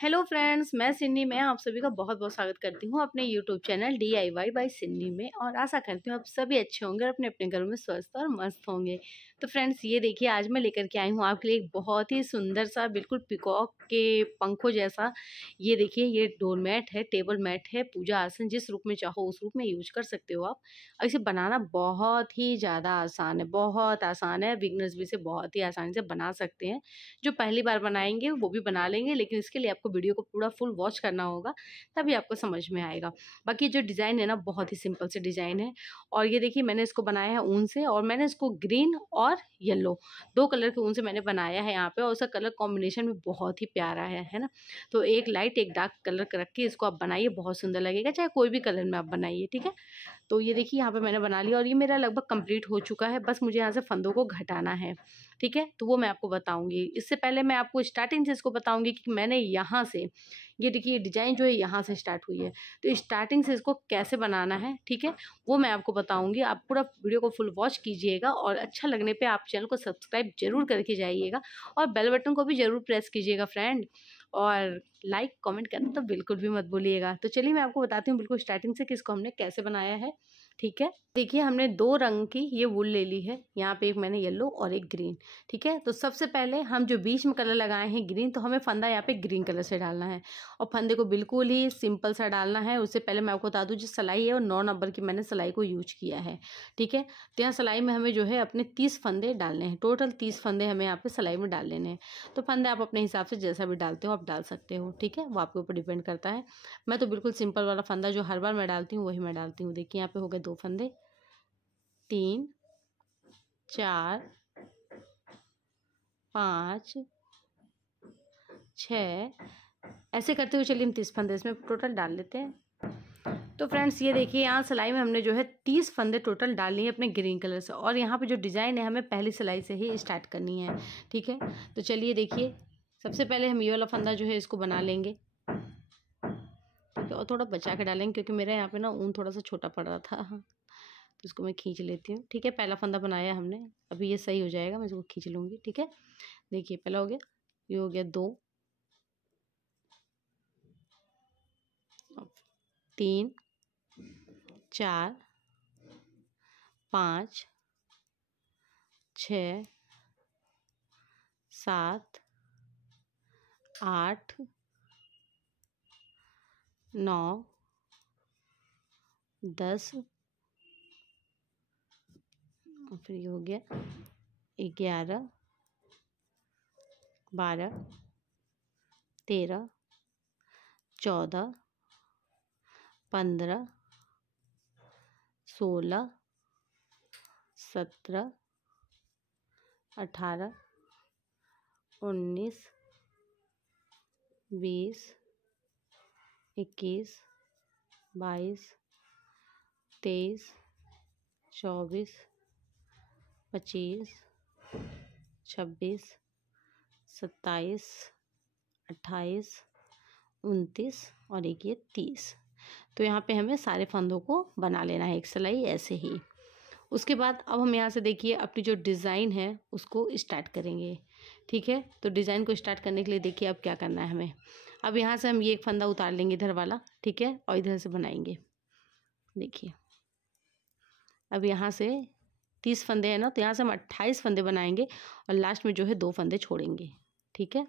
Hello friends, मैं सिन्नी में आप सभी का बहुत बहुत स्वागत करती हूँ अपने YouTube channel DIY bye Sini में। और आशा करती हूँ आप सभी अच्छे होंगे और अपने अपने घरों में स्वस्थ और मस्त होंगे। तो फ्रेंड्स, ये देखिए आज मैं लेकर के आई हूँ आपके लिए एक बहुत ही सुंदर सा बिल्कुल पिकॉक के पंखों जैसा। ये देखिए, ये डोर मैट है, टेबल मैट है, पूजा आसन, जिस रूप में चाहो उस रूप में यूज कर सकते हो आप। और इसे बनाना बहुत ही ज़्यादा आसान है, बहुत आसान है। बिगनर्स भी इसे बहुत ही आसानी से बना सकते हैं। जो पहली बार बनाएंगे वो भी बना लेंगे, लेकिन इसके लिए आपको वीडियो को पूरा फुल वॉच करना होगा, तभी आपको समझ में आएगा। बाकी जो डिज़ाइन है ना, बहुत ही सिंपल से डिज़ाइन है। और ये देखिए, मैंने इसको बनाया है ऊन से, और मैंने इसको ग्रीन और येलो दो कलर के ऊन से मैंने बनाया है यहाँ पे। और उसका कलर कॉम्बिनेशन भी बहुत ही प्यारा है ना। तो एक लाइट एक डार्क कलर रख के इसको आप बनाइए, बहुत सुंदर लगेगा, चाहे कोई भी कलर में आप बनाइए, ठीक है। तो ये देखिए, यहाँ पे मैंने बना लिया और ये मेरा लगभग कंप्लीट हो चुका है। बस मुझे यहाँ से फंदों को घटाना है, ठीक है। तो वो मैं आपको बताऊंगी। इससे पहले मैं आपको स्टार्टिंग से इसको बताऊंगी कि मैंने यहाँ से, ये देखिए डिजाइन जो है यहाँ से स्टार्ट हुई है, तो स्टार्टिंग से इसको कैसे बनाना है, ठीक है, वो मैं आपको बताऊंगी। आप पूरा वीडियो को फुल वॉच कीजिएगा और अच्छा लगने पे आप चैनल को सब्सक्राइब जरूर करके जाइएगा और बेल बटन को भी जरूर प्रेस कीजिएगा फ्रेंड। और लाइक कमेंट करना तो बिल्कुल भी मत भूलिएगा। तो चलिए मैं आपको बताती हूँ बिल्कुल स्टार्टिंग से कि इसको हमने कैसे बनाया है, ठीक है। देखिए, हमने दो रंग की ये वूल ले ली है। यहाँ पे एक मैंने येलो और एक ग्रीन, ठीक है। तो सबसे पहले हम जो बीच में कलर लगाए हैं ग्रीन, तो हमें फंदा यहाँ पे ग्रीन कलर से डालना है। और फंदे को बिल्कुल ही सिंपल सा डालना है। उससे पहले मैं आपको बता दूँ, जो सिलाई है वो 9 नंबर की मैंने सिलाई को यूज किया है, ठीक है। तो यहाँ सिलाई में हमें जो है अपने 30 फंदे डालने हैं। टोटल 30 फंदे हमें यहाँ पे सिलाई में डाल लेने हैं। तो फंदे आप अपने हिसाब से जैसा भी डालते हो आप डाल सकते हो, ठीक है। वो आपके ऊपर डिपेंड करता है। मैं तो बिल्कुल सिंपल वाला फंदा जो हर बार मैं डालती हूँ वही मैं डालती हूँ। देखिए, यहाँ पे हो गए 2 फंदे, 3 4 5 6, ऐसे करते हुए चलिए हम 30 फंदे इसमें टोटल डाल लेते हैं। तो फ्रेंड्स, ये देखिए, यहाँ सिलाई में हमने जो है 30 फंदे टोटल डाल लिए अपने ग्रीन कलर से। और यहाँ पे जो डिज़ाइन है हमें पहली सिलाई से ही स्टार्ट करनी है, ठीक है। तो चलिए देखिए, सबसे पहले हम ये वाला फंदा जो है इसको बना लेंगे, ठीक है। और थोड़ा बचा के डालेंगे क्योंकि मेरे यहाँ पे ना ऊन थोड़ा सा छोटा पड़ रहा था, तो इसको मैं खींच लेती हूँ, ठीक है। पहला फंदा बनाया हमने, अभी ये सही हो जाएगा, मैं इसको खींच लूँगी, ठीक है। देखिए, पहला हो गया, ये हो गया 2, 3 4 5 6 7 8 9 10, और फिर ये हो गया 11 12 13 14 15 16 17 18 19 20 21 22 23 24 25 26 27 28 29 और एक ये 30। तो यहाँ पे हमें सारे फंदों को बना लेना है एक सिलाई ऐसे ही। उसके बाद अब हम यहाँ से देखिए अपनी जो डिज़ाइन है उसको स्टार्ट करेंगे, ठीक है। तो डिज़ाइन को स्टार्ट करने के लिए देखिए अब क्या करना है हमें। अब यहाँ से हम ये एक फंदा उतार लेंगे इधर वाला, ठीक है, और इधर से बनाएंगे। देखिए, अब यहाँ से 30 फंदे हैं ना, तो यहाँ से हम 28 फंदे बनाएंगे और लास्ट में जो है 2 फंदे छोड़ेंगे, ठीक है।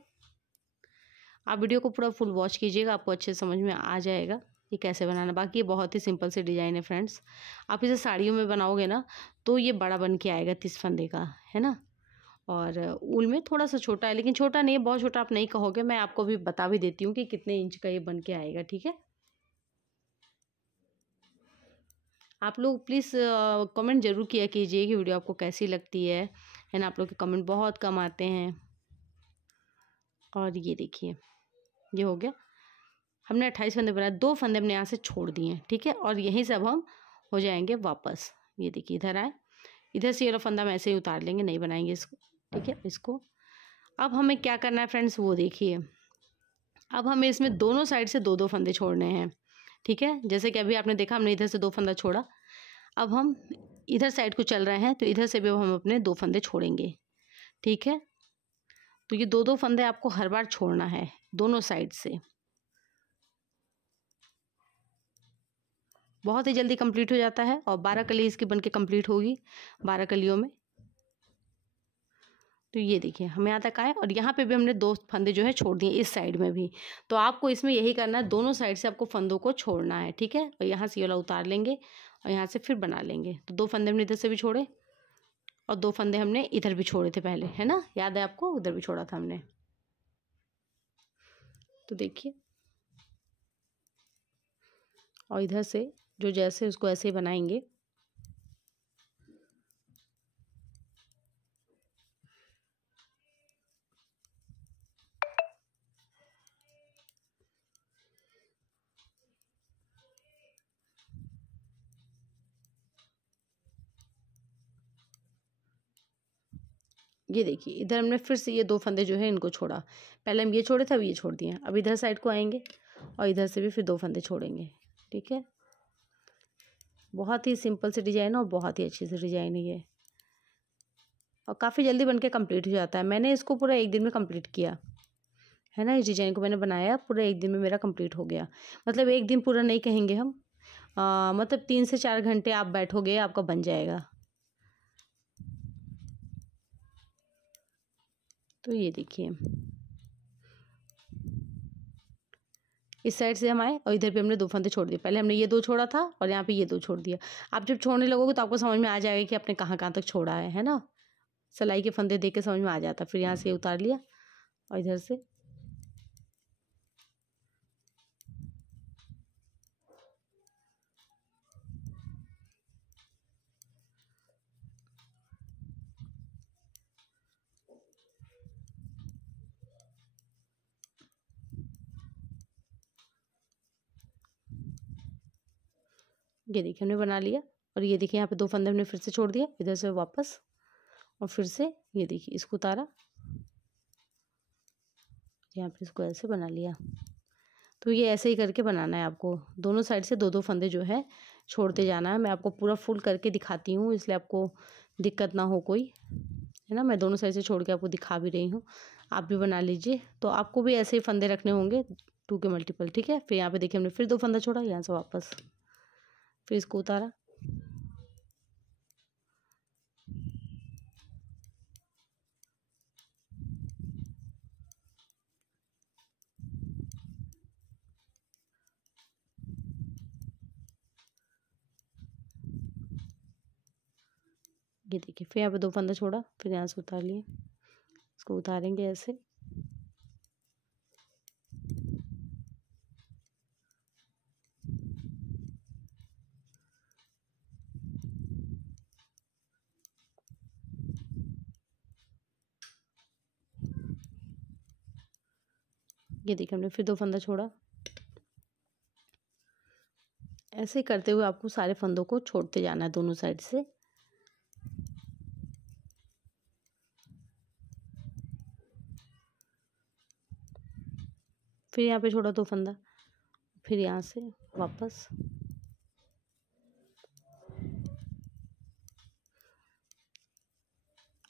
आप वीडियो को पूरा फुल वॉच कीजिएगा, आपको अच्छे समझ में आ जाएगा ये कैसे बनाना। बाकी ये बहुत ही सिंपल से डिज़ाइन है फ्रेंड्स। आप इसे साड़ियों में बनाओगे ना तो ये बड़ा बन के आएगा 30 फंदे का, है ना। और ऊल में थोड़ा सा छोटा है, लेकिन छोटा नहीं है, बहुत छोटा आप नहीं कहोगे। मैं आपको भी बता भी देती हूँ कि कितने इंच का ये बन के आएगा, ठीक है। आप लोग प्लीज़ कमेंट ज़रूर किया कीजिए कि वीडियो आपको कैसी लगती है ना। आप लोग के कमेंट बहुत कम आते हैं। और ये देखिए, ये हो गया, हमने 28 फंदे बनाए, 2 फंदे हमने यहाँ से छोड़ दिए, ठीक है। और यहीं से अब हम हो जाएंगे वापस। ये देखिए, इधर आए, इधर से ये फंदा हम ऐसे ही उतार लेंगे, नहीं बनाएंगे इसको, ठीक है। इसको अब हमें क्या करना है फ्रेंड्स, वो देखिए। अब हमें इसमें दोनों साइड से 2-2 फंदे छोड़ने हैं, ठीक है। जैसे कि अभी आपने देखा, हमने इधर से 2 फंदा छोड़ा। अब हम इधर साइड को चल रहे हैं, तो इधर से भी हम अपने 2 फंदे छोड़ेंगे, ठीक है। तो ये 2-2 फंदे आपको हर बार छोड़ना है, दोनों साइड से। बहुत ही जल्दी कंप्लीट हो जाता है और 12 कली इसकी बनके कंप्लीट होगी 12 कलियों में। तो ये देखिए हम यहाँ तक आए और यहाँ पे भी हमने 2 फंदे जो है छोड़ दिए इस साइड में भी। तो आपको इसमें यही करना है, दोनों साइड से आपको फंदों को छोड़ना है, ठीक है। और यहाँ से ये वाला उतार लेंगे और यहाँ से फिर बना लेंगे। तो 2 फंदे हमने इधर से भी छोड़े और 2 फंदे हमने इधर भी छोड़े थे पहले, है ना, याद है आपको, उधर भी छोड़ा था हमने। तो देखिए और इधर से जो जैसे उसको ऐसे ही बनाएंगे। ये देखिए इधर हमने फिर से ये 2 फंदे जो है इनको छोड़ा। पहले हम ये छोड़े थे, अब ये छोड़ दिए। अब इधर साइड को आएंगे और इधर से भी फिर 2 फंदे छोड़ेंगे, ठीक है। बहुत ही सिंपल से डिजाइन है और बहुत ही अच्छी से डिजाइन है ये, और काफ़ी जल्दी बनके कंप्लीट हो जाता है। मैंने इसको पूरा 1 दिन में कंप्लीट किया है ना। इस डिजाइन को मैंने बनाया पूरा 1 दिन में मेरा कंप्लीट हो गया। मतलब 1 दिन पूरा नहीं कहेंगे हम, मतलब 3 से 4 घंटे आप बैठोगे आपका बन जाएगा। तो ये देखिए इस साइड से हम आए और इधर पे हमने 2 फंदे छोड़ दिए। पहले हमने ये 2 छोड़ा था और यहाँ पे ये 2 छोड़ दिया। आप जब छोड़ने लगोगे तो आपको समझ में आ जाएगा कि आपने कहाँ कहाँ तक छोड़ा है ना। सिलाई के फंदे देख के समझ में आ जाता। फिर यहाँ से ये उतार लिया और इधर से ये देखिए हमने बना लिया। और ये देखिए यहाँ पे 2 फंदे हमने फिर से छोड़ दिया इधर से वापस, और फिर से ये देखिए इसको उतारा, यहाँ पे इसको ऐसे बना लिया। तो ये ऐसे ही करके बनाना है आपको। दोनों साइड से 2-2 फंदे जो है छोड़ते जाना है। मैं आपको पूरा फुल करके दिखाती हूँ, इसलिए आपको दिक्कत ना हो कोई, है ना। मैं दोनों साइड से छोड़ के आपको दिखा भी रही हूँ, आप भी बना लीजिए। तो आपको भी ऐसे ही फंदे रखने होंगे 2 के मल्टीपल, ठीक है। फिर यहाँ पे देखिए हमने फिर 2 फंदा छोड़ा, यहाँ से वापस फिर इसको उतारा। ये देखिए फिर यहाँ पे 2 फंदा छोड़ा, फिर यहाँ से उतार लिए। इसको उतारेंगे ऐसे। ये देखिए हमने फिर 2 फंदा छोड़ा। ऐसे ही करते हुए आपको सारे फंदों को छोड़ते जाना है दोनों साइड से। फिर यहाँ पे छोड़ा 2 फंदा, फिर यहाँ से वापस।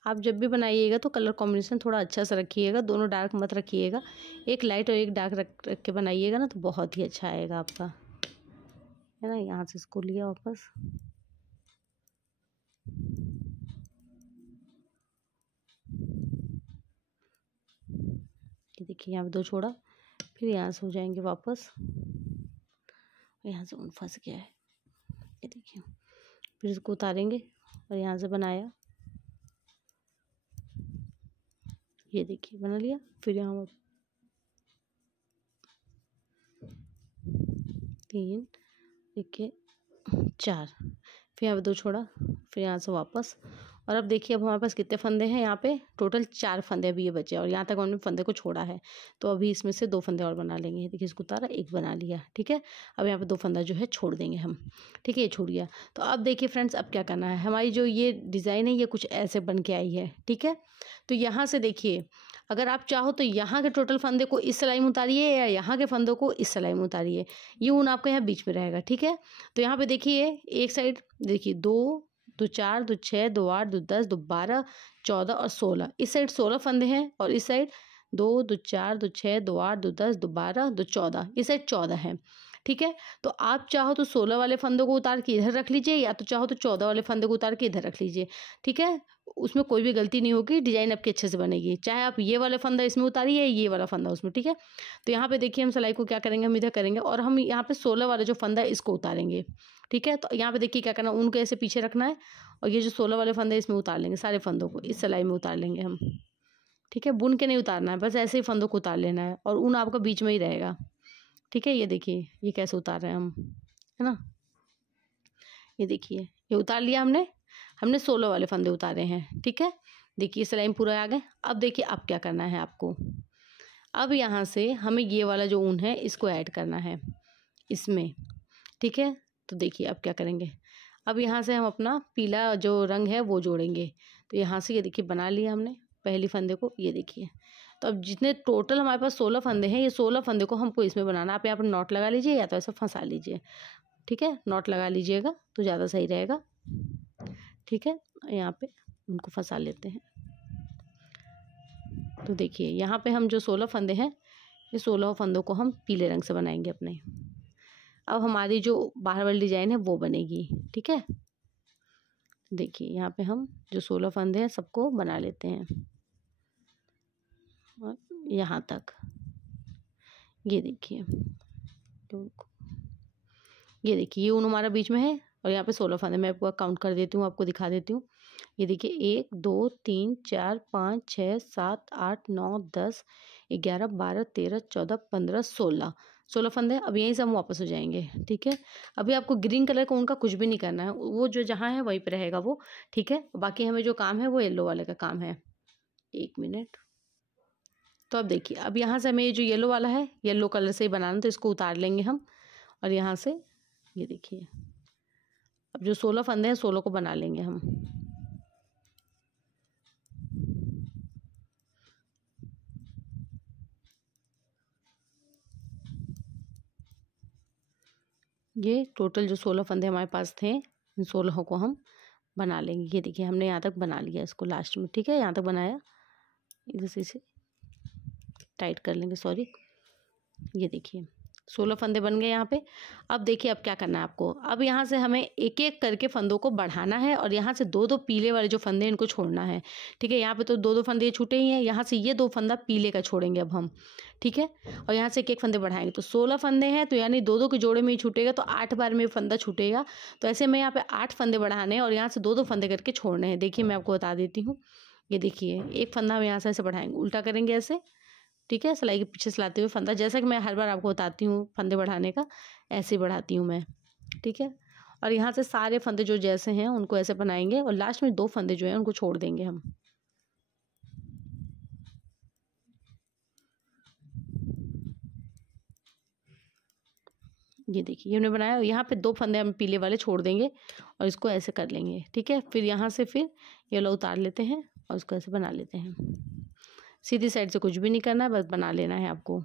आप जब भी बनाइएगा तो कलर कॉम्बिनेशन थोड़ा अच्छा सा रखिएगा, दोनों डार्क मत रखिएगा। एक लाइट और एक डार्क रख के बनाइएगा ना तो बहुत ही अच्छा आएगा आपका, है ना। यहाँ से इसको लिया वापस। ये देखिए यहाँ पे 2 छोड़ा, फिर यहाँ से हो जाएंगे वापस। यहाँ से फंस गया है, ये देखिए। फिर इसको उतारेंगे और यहाँ से बनाया, ये देखिए बना लिया। फिर यहाँ 3 देखिए 4, फिर यहाँ पे 2 छोड़ा, फिर यहाँ से वापस। और अब देखिए अब हमारे पास कितने फंदे हैं, यहाँ पे टोटल 4 फंदे अभी ये बचे और यहाँ तक हमने फंदे को छोड़ा है। तो अभी इसमें से 2 फंदे और बना लेंगे। देखिए इसको उतारा, एक बना लिया, ठीक है। अब यहाँ पे 2 फंदा जो है छोड़ देंगे हम, ठीक है। ये छूट गया। तो अब देखिए फ्रेंड्स अब क्या करना है, हमारी जो ये डिज़ाइन है ये कुछ ऐसे बन के आई है, ठीक है। तो यहाँ से देखिए अगर आप चाहो तो यहाँ के टोटल फंदे को इस सिलाई में उतारिए या यहाँ के फंदों को इस सिलाई में उतारिए, ये ऊन आपका यहाँ बीच में रहेगा, ठीक है। तो यहाँ पे देखिए एक साइड देखिए 2 2 4 2 6 2 8 2 10 2 12 14 और 16, इस साइड 16 फंदे हैं और इस साइड 2 2 4 2 6 2 8 2 10 2 12 2 14, ये सेट 14 है। ठीक है, तो आप चाहो तो 16 वाले फंदों को उतार के इधर रख लीजिए, या तो चाहो तो 14 वाले फंदे को उतार के इधर रख लीजिए। ठीक है, उसमें कोई भी गलती नहीं होगी, डिजाइन आपकी अच्छे से बनेगी। चाहे आप ये वाला फंदा इसमें उतारिए, ये वाला फंदा उसमें। ठीक है, तो यहाँ पे देखिए हम सिलाई को क्या करेंगे, हम इधर करेंगे और हम यहाँ पे 16 वाला जो फंदा है इसको उतारेंगे। ठीक है, तो यहाँ पे देखिए क्या करना है, उनको ऐसे पीछे रखना है और ये जो 16 वाले फंदे इसमें उतार लेंगे, सारे फंदों को इस सिलाई में उतार लेंगे हम। ठीक है, बुन के नहीं उतारना है, बस ऐसे ही फंदों को उतार लेना है और ऊन आपका बीच में ही रहेगा। ठीक है, ये देखिए ये कैसे उतार रहे हैं हम, है ना। ये देखिए ये उतार लिया हमने 16 वाले फंदे उतारे हैं। ठीक है, देखिए सिलाई में पूरा आ गए। अब देखिए अब क्या करना है आपको, अब यहाँ से हमें ये वाला जो ऊन है इसको ऐड करना है इसमें। ठीक है, तो देखिए अब क्या करेंगे, अब यहाँ से हम अपना पीला जो रंग है वो जोड़ेंगे। तो यहाँ से ये देखिए बना लिया हमने पहली फंदे को, ये देखिए। तो अब जितने टोटल हमारे पास 16 फंदे हैं, ये 16 फंदे को हमको इसमें बनाना। आप यहाँ पर नॉट लगा लीजिए या तो ऐसा फंसा लीजिए। ठीक है, नॉट लगा लीजिएगा तो ज़्यादा सही रहेगा। ठीक है, यहाँ पे उनको फंसा लेते हैं। तो देखिए यहाँ पे हम जो 16 फंदे हैं, ये 16 फंदों को हम पीले रंग से बनाएंगे अपने। अब हमारी जो बाहर वाली डिजाइन है वो बनेगी। ठीक है, देखिए यहाँ पे हम जो 16 फंदे हैं सबको बना लेते हैं और यहाँ तक। ये देखिए, ये देखिए ये ऊन हमारा बीच में है और यहाँ पे 16 फंदे। मैं आपको काउंट कर देती हूँ, आपको दिखा देती हूँ। ये देखिए 1 2 3 4 5 6 7 8 9 10 11 12 13 14 15 16 फंदे। अब यहीं से हम वापस हो जाएंगे। ठीक है, अभी आपको ग्रीन कलर का उनका कुछ भी नहीं करना है, वो जो जहाँ है वहीं पे रहेगा वो। ठीक है, बाकी हमें जो काम है वो येलो वाले का काम है। 1 मिनट। तो अब देखिए अब यहाँ से हमें ये जो येलो वाला है, येलो कलर से ही बनाना, तो इसको उतार लेंगे हम और यहाँ से ये देखिए अब जो 16 फंदे हैं 16 को बना लेंगे हम। ये टोटल जो 16 फंदे हमारे पास थे, इन 16 को हम बना लेंगे। ये देखिए हमने यहाँ तक बना लिया इसको लास्ट में। ठीक है, यहाँ तक बनाया, इधर से इसे टाइट कर लेंगे, सॉरी। ये देखिए 16 फंदे बन गए यहाँ पे। अब देखिए अब क्या करना है आपको, अब यहाँ से हमें एक एक करके फंदों को बढ़ाना है और यहाँ से 2 2 पीले वाले जो फंदे इनको छोड़ना है। ठीक है, यहाँ पे तो 2 2 फंदे छूटे ही हैं, यहाँ से ये 2 फंदा पीले का छोड़ेंगे अब हम। ठीक है, और यहाँ से एक एक फंदे बढ़ाएंगे। तो 16 फंदे हैं तो यानी 2 2 के जोड़े में ही छूटेगा, तो 8 बार में फंदा छूटेगा। तो ऐसे में यहाँ पे 8 फंदे बढ़ाने हैं और यहाँ से 2 2 फंदे करके छोड़ने हैं। देखिए मैं आपको बता देती हूँ, ये देखिए एक फंदा हम यहाँ से ऐसे बढ़ाएंगे, उल्टा करेंगे ऐसे। ठीक है, सिलाई के पीछे सिलाते हुए फंदा, जैसा कि मैं हर बार आपको बताती हूँ फंदे बढ़ाने का, ऐसे बढ़ाती हूँ मैं। ठीक है, और यहाँ से सारे फंदे जो जैसे हैं उनको ऐसे बनाएंगे और लास्ट में 2 फंदे जो हैं उनको छोड़ देंगे हम। ये देखिए ये हमने बनाया, यहाँ पे 2 फंदे हम पीले वाले छोड़ देंगे और इसको ऐसे कर लेंगे। ठीक है, फिर यहाँ से फिर ये लो उतार लेते हैं और इसको ऐसे बना लेते हैं। सीधी साइड से कुछ भी नहीं करना है, बस बना लेना है आपको।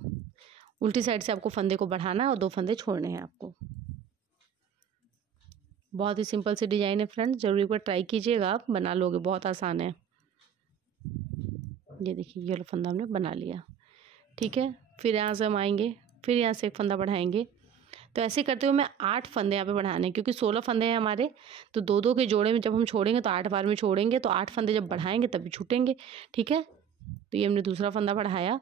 उल्टी साइड से आपको फंदे को बढ़ाना है और 2 फंदे छोड़ने हैं आपको। बहुत ही सिंपल सी डिजाइन है फ्रेंड्स, जरूर एक बार ट्राई कीजिएगा, आप बना लोगे, बहुत आसान है। ये देखिए ये फंदा हमने बना लिया। ठीक है, फिर यहाँ से हम आएंगे, फिर यहाँ से एक फंदा बढ़ाएंगे। तो ऐसे करते हुए मैं 8 फंदे यहाँ पे बढ़ाने हैं, क्योंकि 16 फंदे हैं हमारे, तो 2 2 के जोड़े में जब हम छोड़ेंगे तो 8 बार में छोड़ेंगे, तो 8 फंदे जब बढ़ाएंगे तभी छूटेंगे। ठीक है, तो ये हमने दूसरा फंदा बढ़ाया।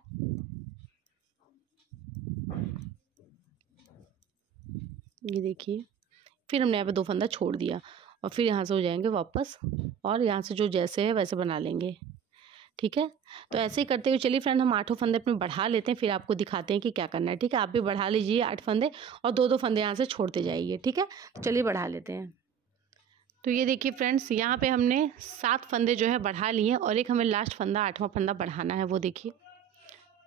ये देखिए फिर हमने यहाँ पे 2 फंदा छोड़ दिया और फिर यहाँ से हो जाएंगे वापस और यहाँ से जो जैसे है वैसे बना लेंगे। ठीक है, तो ऐसे ही करते हुए चलिए फ्रेंड हम 8 फंदे अपने बढ़ा लेते हैं, फिर आपको दिखाते हैं कि क्या करना है। ठीक है, आप भी बढ़ा लीजिए 8 फंदे और 2 2 फंदे यहाँ से छोड़ते जाइए। ठीक है, तो चलिए बढ़ा लेते हैं। तो ये देखिए फ्रेंड्स यहाँ पे हमने 7 फंदे जो है बढ़ा लिए और एक हमें लास्ट फंदा 8वां फंदा बढ़ाना है। वो देखिए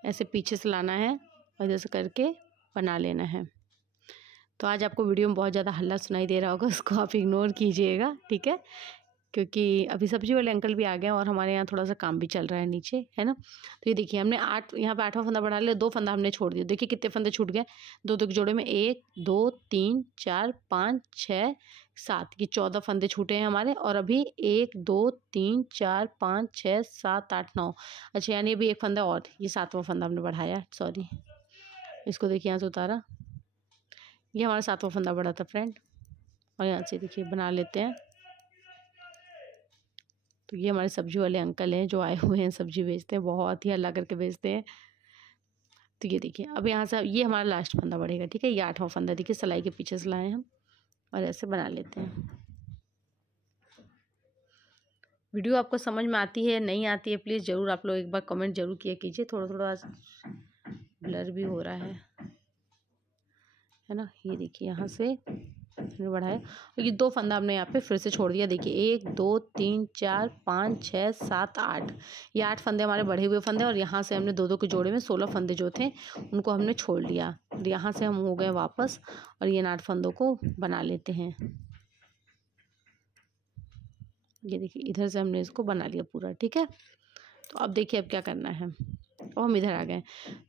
ऐसे पीछे से लाना है और जैसे करके बना लेना है। तो आज आपको वीडियो में बहुत ज़्यादा हल्ला सुनाई दे रहा होगा, उसको आप इग्नोर कीजिएगा। ठीक है, क्योंकि अभी सब्जी वाले अंकल भी आ गए हैं और हमारे यहाँ थोड़ा सा काम भी चल रहा है नीचे, है ना। तो ये देखिए हमने 8 यहाँ पे 8वां फंदा बढ़ा लिया, 2 फंदा हमने छोड़ दिया। देखिए कितने फंदे छूट गए, 2-2 के जोड़े में 1 2 3 4 5 6 7, ये 14 फंदे छूटे हैं हमारे। और अभी 1 2 3 4 5 6 7 8 9, अच्छा यानी अभी एक फंदा और, ये 7वां फंदा हमने बढ़ाया, सॉरी इसको देखिए यहाँ से उतारा, ये हमारा 7वां फंदा बढ़ा था फ्रेंड। और यहाँ से देखिए बना लेते हैं। तो ये हमारे सब्जी वाले अंकल हैं जो आए हुए हैं, सब्जी बेचते हैं, बहुत ही हल्ला करके बेचते हैं। तो ये देखिए अब यहाँ से ये हमारा लास्ट फंदा बढ़ेगा, ठीक है। ये 8वां फंदा देखिए सिलाई के पीछे से लाए हम और ऐसे बना लेते हैं। वीडियो आपको समझ में आती है नहीं आती है, प्लीज़ ज़रूर आप लोग एक बार कमेंट जरूर किया कीजिए। थोड़ा थोड़ा ब्लर भी हो रहा है ना। ये देखिए यहाँ से हमने बढ़ाया और ये 2 फंदा हमने यहाँ पे फिर से छोड़ दिया। देखिए 1 2 3 4 5 6 7 8, ये 8 फंदे हमारे बढ़े हुए फंदे। और यहाँ से हमने 2-2 के जोड़े में 16 फंदे जो थे उनको हमने छोड़ लिया। और यहाँ से हम हो गए वापस और ये 8 फंदों को बना लेते हैं। ये देखिए इधर से हमने इसको बना लिया पूरा, ठीक है। तो अब देखिए अब क्या करना है, और हम इधर आ गए।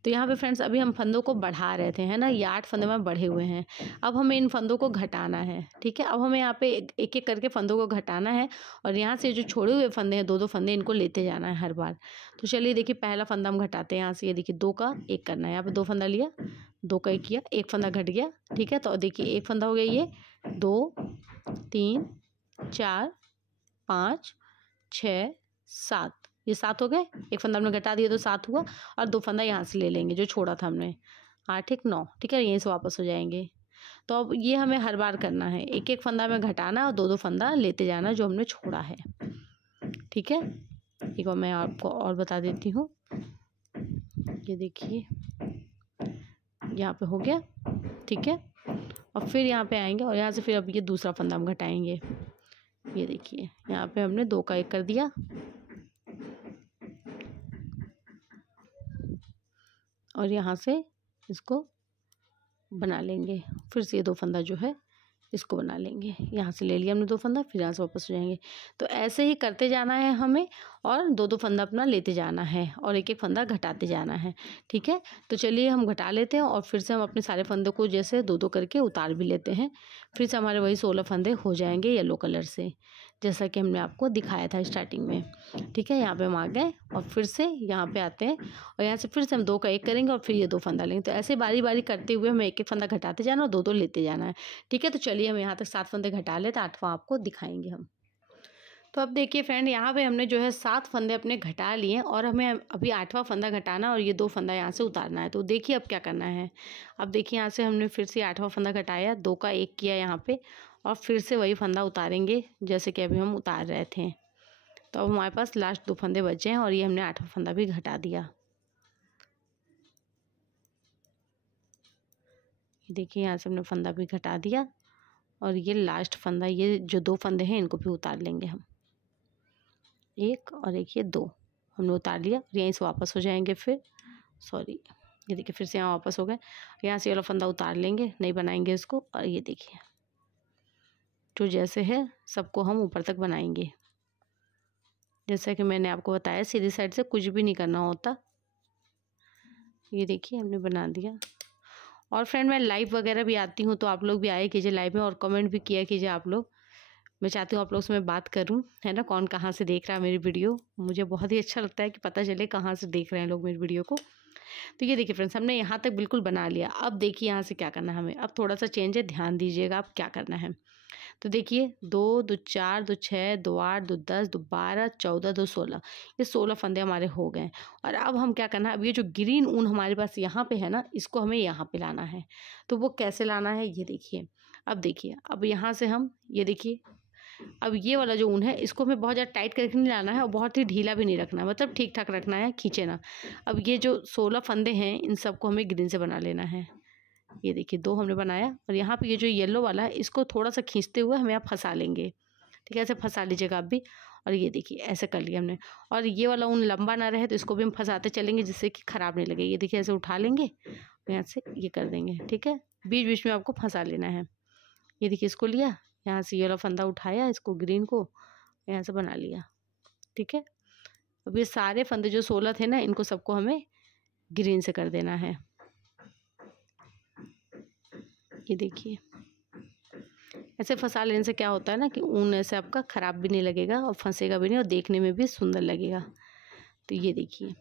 तो यहाँ पे फ्रेंड्स अभी हम फंदों को बढ़ा रहे थे, है ना। ये 8 फंदे में बढ़े हुए हैं, अब हमें इन फंदों को घटाना है, ठीक है। अब हमें यहाँ पे एक एक करके फंदों को घटाना है और यहाँ से जो छोड़े हुए फंदे हैं 2-2 फंदे, इनको लेते जाना है हर बार। तो चलिए देखिए पहला फंदा हम घटाते हैं यहाँ से। ये देखिए 2 का 1 करना है, यहाँ पे 2 फंदा लिया, 2 का 1 किया, 1 फंदा घट गया, ठीक है। तो देखिए 1 फंदा हो गया, ये 2 3 4 5 6 7, ये 7 हो गए। 1 फंदा हमने घटा दिया तो 7 हुआ और 2 फंदा यहाँ से ले लेंगे जो छोड़ा था हमने, 8 1 9, ठीक है। यहीं से वापस हो जाएंगे। तो अब ये हमें हर बार करना है, एक एक फंदा में घटाना और 2-2 फंदा लेते जाना जो हमने छोड़ा है, ठीक है। एक बार मैं आपको और बता देती हूँ। ये देखिए यहाँ पे हो गया, ठीक है। और फिर यहाँ पे आएंगे और यहाँ से फिर अब ये दूसरा फंदा हम घटाएंगे। ये देखिए यहाँ पे हमने 2 का 1 कर दिया और यहाँ से इसको बना लेंगे। फिर से ये 2 फंदा जो है इसको बना लेंगे, यहाँ से ले लिया हमने 2 फंदा, फिर यहाँ से वापस हो जाएंगे। तो ऐसे ही करते जाना है हमें और 2-2 फंदा अपना लेते जाना है और एक एक फंदा घटाते जाना है, ठीक है। तो चलिए हम घटा लेते हैं और फिर से हम अपने सारे फंदों को जैसे 2-2 करके उतार भी लेते हैं। फिर से हमारे वही 16 फंदे हो जाएंगे येलो कलर से, जैसा कि हमने आपको दिखाया था स्टार्टिंग में, ठीक है। यहाँ पे हम आ गए और फिर से यहाँ पे आते हैं और यहाँ से फिर से हम 2 का 1 करेंगे और फिर ये 2 फंदा लेंगे। तो ऐसे बारी बारी करते हुए हमें एक एक फंदा घटाते जाना और 2-2 लेते जाना है, ठीक है। तो चलिए हम यहाँ तक 7 फंदे घटा लेते, 8वां आपको दिखाएंगे हम। तो अब देखिए फ्रेंड यहाँ पे हमने जो है 7 फंदे अपने घटा लिए और हमें अभी 8वां फंदा घटाना और ये 2 फंदा यहाँ से उतारना है। तो देखिए अब क्या करना है। अब देखिए यहाँ से हमने फिर से 8वां फंदा घटाया, 2 का 1 किया यहाँ पे और फिर से वही फंदा उतारेंगे जैसे कि अभी हम उतार रहे थे। तो अब हमारे पास लास्ट 2 फंदे बचे हैं और ये हमने 8वां फंदा भी घटा दिया। देखिए यहाँ से हमने फंदा भी घटा दिया और ये लास्ट फंदा, ये जो 2 फंदे हैं इनको भी उतार लेंगे हम, 1 और 1, ये 2 हमने उतार लिया। यहीं से वापस हो जाएंगे फिर, सॉरी ये देखिए फिर से यहाँ वापस हो गए। यहाँ से ये वाला फंदा उतार लेंगे, नहीं बनाएंगे इसको। और ये देखिए जो जैसे है सबको हम ऊपर तक बनाएंगे, जैसा कि मैंने आपको बताया सीधी साइड से कुछ भी नहीं करना होता। ये देखिए हमने बना दिया। और फ्रेंड मैं लाइव वगैरह भी आती हूँ तो आप लोग भी आए कीजिए लाइव में और कमेंट भी किया कीजिए आप लोग। मैं चाहती हूँ आप लोग से मैं बात करूँ, है ना। कौन कहाँ से देख रहा है मेरी वीडियो, मुझे बहुत ही अच्छा लगता है कि पता चले कहाँ से देख रहे हैं लोग मेरी वीडियो को। तो ये देखिए फ्रेंड्स हमने यहाँ तक बिल्कुल बना लिया। अब देखिए यहाँ से क्या करना है हमें, अब थोड़ा सा चेंज है, ध्यान दीजिएगा अब क्या करना है। तो देखिए 2 2 4 2 6 2 8 2 10 2 12 14 2 16, ये 16 फंदे हमारे हो गए। और अब हम क्या करना है, अब ये जो ग्रीन ऊन हमारे पास यहाँ पे है ना, इसको हमें यहाँ पे लाना है। तो वो कैसे लाना है ये देखिए। अब देखिए अब यहाँ से हम ये देखिए, अब ये वाला जो ऊन है इसको हमें बहुत ज़्यादा टाइट करके नहीं लाना है और बहुत ही ढीला भी नहीं रखना है, मतलब ठीक ठाक रखना है, खींचे ना। अब ये जो 16 फंदे हैं इन सबको हमें ग्रीन से बना लेना है। ये देखिए 2 हमने बनाया और यहाँ पे ये जो येलो वाला है इसको थोड़ा सा खींचते हुए हमें आप फंसा लेंगे, ठीक है। ऐसे फंसा लीजिएगा आप भी। और ये देखिए ऐसे कर लिया हमने। और ये वाला ऊन लंबा ना रहे तो इसको भी हम फंसाते चलेंगे जिससे कि ख़राब नहीं लगे। ये देखिए ऐसे उठा लेंगे, यहाँ से ये कर देंगे, ठीक है। बीच बीच में आपको फंसा लेना है। ये देखिए इसको लिया, यहाँ से ये वाला फंदा उठाया, इसको ग्रीन को यहाँ से बना लिया। ठीक है, अब ये सारे फंदे जो 16 थे ना, इनको सबको हमें ग्रीन से कर देना है। ये देखिए, ऐसे फंसा लेने से क्या होता है ना कि ऊन ऐसे आपका ख़राब भी नहीं लगेगा और फंसेगा भी नहीं और देखने में भी सुंदर लगेगा। तो ये देखिए,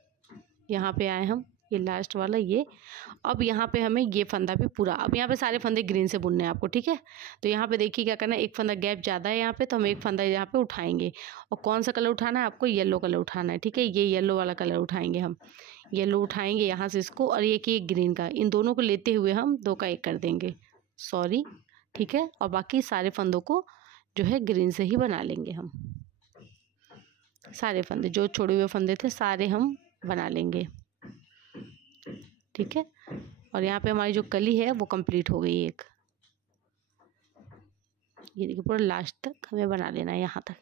यहाँ पे आए हम, ये लास्ट वाला ये। अब यहाँ पे हमें ये फंदा भी पूरा, अब यहाँ पे सारे फंदे ग्रीन से बुनने हैं आपको। ठीक है, तो यहाँ पे देखिए क्या करना है, एक फंदा गैप ज़्यादा है यहाँ पे, तो हम एक फंदा यहाँ पे उठाएंगे। और कौन सा कलर उठाना है आपको, येलो कलर उठाना है। ठीक है, ये येलो वाला कलर उठाएंगे हम, येलो उठाएंगे यहाँ से इसको, और एक एक ग्रीन का, इन दोनों को लेते हुए हम 2 का 1 कर देंगे, सॉरी। ठीक है, और बाकी सारे फंदों को जो है ग्रीन से ही बना लेंगे हम। सारे फंदे जो छोड़े हुए फंदे थे सारे हम बना लेंगे। ठीक है, और यहाँ पे हमारी जो कली है वो कंप्लीट हो गई एक। ये देखिए, पूरा लास्ट तक हमें बना लेना है यहाँ तक।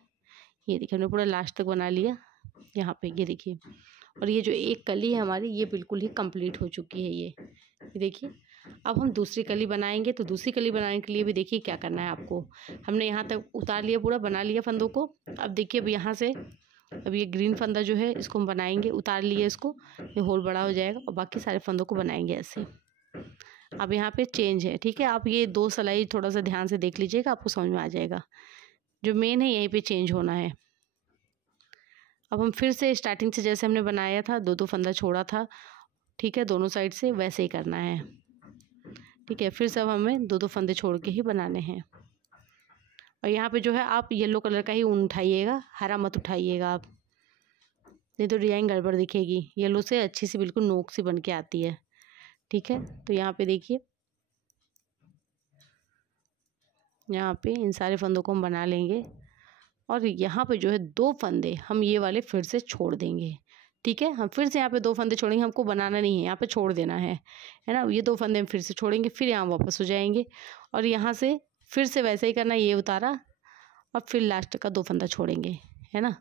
ये देखिए, हमने पूरा लास्ट तक बना लिया यहाँ पे। ये देखिए, और ये जो एक कली है हमारी, ये बिल्कुल ही कंप्लीट हो चुकी है। ये देखिए, अब हम दूसरी कली बनाएंगे। तो दूसरी कली बनाने के लिए भी देखिए क्या करना है आपको। हमने यहाँ तक उतार लिया, पूरा बना लिया फंदों को। अब देखिए, अब यहाँ से अब ये ग्रीन फंदा जो है इसको हम बनाएंगे, उतार लिए इसको, ये होल बड़ा हो जाएगा और बाकी सारे फंदों को बनाएंगे ऐसे। अब यहाँ पे चेंज है। ठीक है, आप ये 2 सिलाई थोड़ा सा ध्यान से देख लीजिएगा, आपको समझ में आ जाएगा। जो मेन है यहीं पे चेंज होना है। अब हम फिर से स्टार्टिंग से जैसे हमने बनाया था, 2-2 फंदा छोड़ा था, ठीक है, दोनों साइड से वैसे ही करना है। ठीक है, फिर से अब हमें 2-2 फंदे छोड़ के ही बनाने हैं। और यहाँ पे जो है आप येलो कलर का ही ऊन उठाइएगा, हरा मत उठाइएगा आप, नहीं तो डिजाइन गड़बड़ दिखेगी। येलो से अच्छी सी बिल्कुल नोक सी बन के आती है। ठीक है, तो यहाँ पे देखिए, यहाँ पे इन सारे फंदों को हम बना लेंगे और यहाँ पे जो है 2 फंदे हम ये वाले फिर से छोड़ देंगे। ठीक है, हम फिर से यहाँ पे 2 फंदे छोड़ेंगे, हमको बनाना नहीं है, यहाँ पे छोड़ देना है ना। ये 2 फंदे हम फिर से छोड़ेंगे, फिर यहाँ वापस हो जाएंगे और यहाँ से फिर से वैसे ही करना, ये उतारा और फिर लास्ट का 2 फंदा छोड़ेंगे, है ना।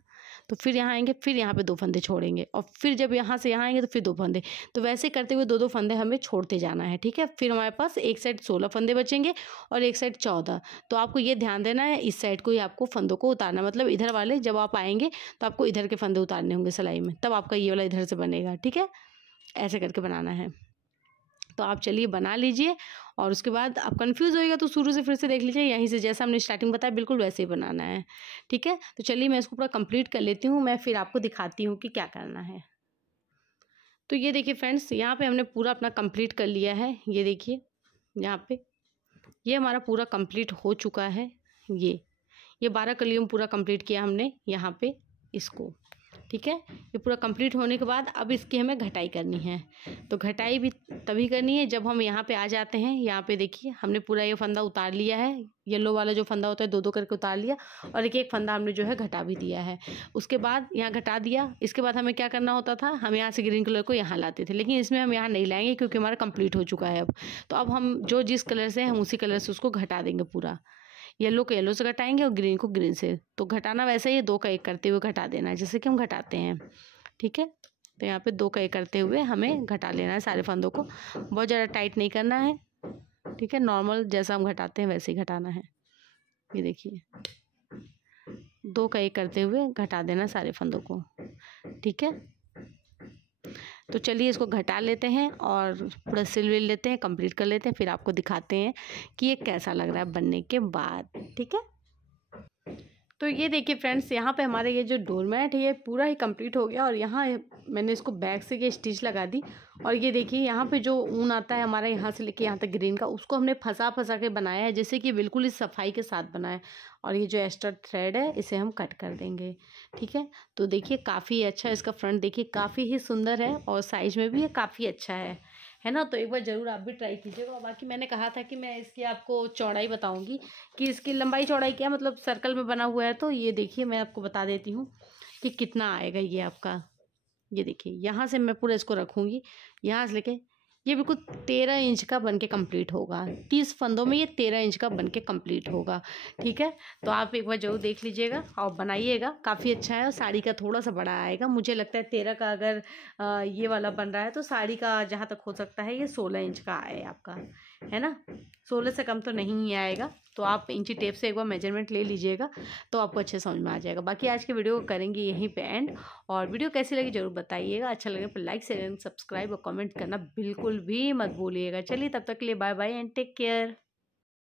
तो फिर यहाँ आएंगे, फिर यहाँ पे 2 फंदे छोड़ेंगे और फिर जब यहाँ से यहाँ आएंगे तो फिर 2 फंदे। तो वैसे करते हुए 2-2 फंदे हमें छोड़ते जाना है। ठीक है, फिर हमारे पास एक साइड 16 फंदे बचेंगे और एक साइड 14। तो आपको ये ध्यान देना है, इस साइड को ही आपको फंदों को उतारना, मतलब इधर वाले जब आप आएंगे तो आपको इधर के फंदे उतारने होंगे सिलाई में, तब आपका ये वाला इधर से बनेगा। ठीक है, ऐसे करके बनाना है। तो आप चलिए बना लीजिए और उसके बाद आप कंफ्यूज होइएगा तो शुरू से फिर से देख लीजिए, यहीं से जैसा हमने स्टार्टिंग बताया बिल्कुल वैसे ही बनाना है। ठीक है, तो चलिए मैं इसको पूरा कंप्लीट कर लेती हूँ, मैं फिर आपको दिखाती हूँ कि क्या करना है। तो ये देखिए फ्रेंड्स, यहाँ पे हमने पूरा अपना कंप्लीट कर लिया है। ये देखिए, यहाँ पे ये हमारा पूरा कंप्लीट हो चुका है। ये 12 कलियों में पूरा कंप्लीट किया हमने यहाँ पे इसको। ठीक है, ये पूरा कंप्लीट होने के बाद अब इसकी हमें घटाई करनी है। तो घटाई भी तभी करनी है जब हम यहाँ पे आ जाते हैं। यहाँ पे देखिए, हमने पूरा ये फंदा उतार लिया है, येलो वाला जो फंदा होता है 2-2 करके उतार लिया और एक एक फंदा हमने जो है घटा भी दिया है। उसके बाद यहाँ घटा दिया, इसके बाद हमें क्या करना होता था, हम यहाँ से ग्रीन कलर को यहाँ लाते थे, लेकिन इसमें हम यहाँ नहीं लाएंगे क्योंकि हमारा कंप्लीट हो चुका है अब। तो अब हम जो जिस कलर से हैं हम उसी कलर से उसको घटा देंगे पूरा। येलो को येलो से घटाएंगे और ग्रीन को ग्रीन से। तो घटाना वैसे ही 2 का 1 करते हुए घटा देना है, जैसे कि हम घटाते हैं। ठीक है, तो यहाँ पे 2 का 1 करते हुए हमें घटा लेना है सारे फंदों को, बहुत ज़्यादा टाइट नहीं करना है। ठीक है, नॉर्मल जैसा हम घटाते हैं वैसे ही घटाना है। ये देखिए, 2 का 1 करते हुए घटा देना सारे फंदों को। ठीक है, तो चलिए इसको घटा लेते हैं और पूरा सिल विल लेते हैं, कंप्लीट कर लेते हैं, फिर आपको दिखाते हैं कि ये कैसा लग रहा है बनने के बाद। ठीक है, तो ये देखिए फ्रेंड्स, यहाँ पे हमारे ये जो डोरमैट है ये पूरा ही कंप्लीट हो गया और यहाँ मैंने इसको बैक से ये स्टिच लगा दी। और ये देखिए, यहाँ पे जो ऊन आता है हमारा यहाँ से लेके यहाँ तक ग्रीन का, उसको हमने फंसा के बनाया है, जैसे कि बिल्कुल इस सफाई के साथ बनाया। और ये जो एक्स्ट्रा थ्रेड है इसे हम कट कर देंगे। ठीक है, तो देखिए काफ़ी अच्छा इसका फ्रंट, देखिए काफ़ी ही सुंदर है और साइज में भी ये काफ़ी अच्छा है ना। तो एक बार ज़रूर आप भी ट्राई कीजिएगा। और बाकी मैंने कहा था कि मैं इसकी आपको चौड़ाई बताऊंगी कि इसकी लंबाई चौड़ाई क्या, मतलब सर्कल में बना हुआ है, तो ये देखिए मैं आपको बता देती हूँ कि कितना आएगा ये आपका। ये देखिए, यहाँ से मैं पूरा इसको रखूँगी, यहाँ से लेके ये बिल्कुल 13 इंच का बन के कम्प्लीट होगा। 30 फंदों में ये 13 इंच का बन के कम्प्लीट होगा। ठीक है, तो आप एक बार ज़रूर देख लीजिएगा और बनाइएगा, काफ़ी अच्छा है। और साड़ी का थोड़ा सा बड़ा आएगा, मुझे लगता है 13 का अगर ये वाला बन रहा है तो साड़ी का जहाँ तक हो सकता है ये 16 इंच का आए आपका, है ना। 16 से कम तो नहीं ही आएगा, तो आप इंची टेप से एक बार मेजरमेंट ले लीजिएगा तो आपको अच्छे समझ में आ जाएगा। बाकी आज के वीडियो को करेंगे यहीं पे एंड, और वीडियो कैसी लगी ज़रूर बताइएगा। अच्छा लगे तो लाइक शेयर सब्सक्राइब और कमेंट करना बिल्कुल भी मत भूलिएगा। चलिए तब तक के लिए bye bye and take care.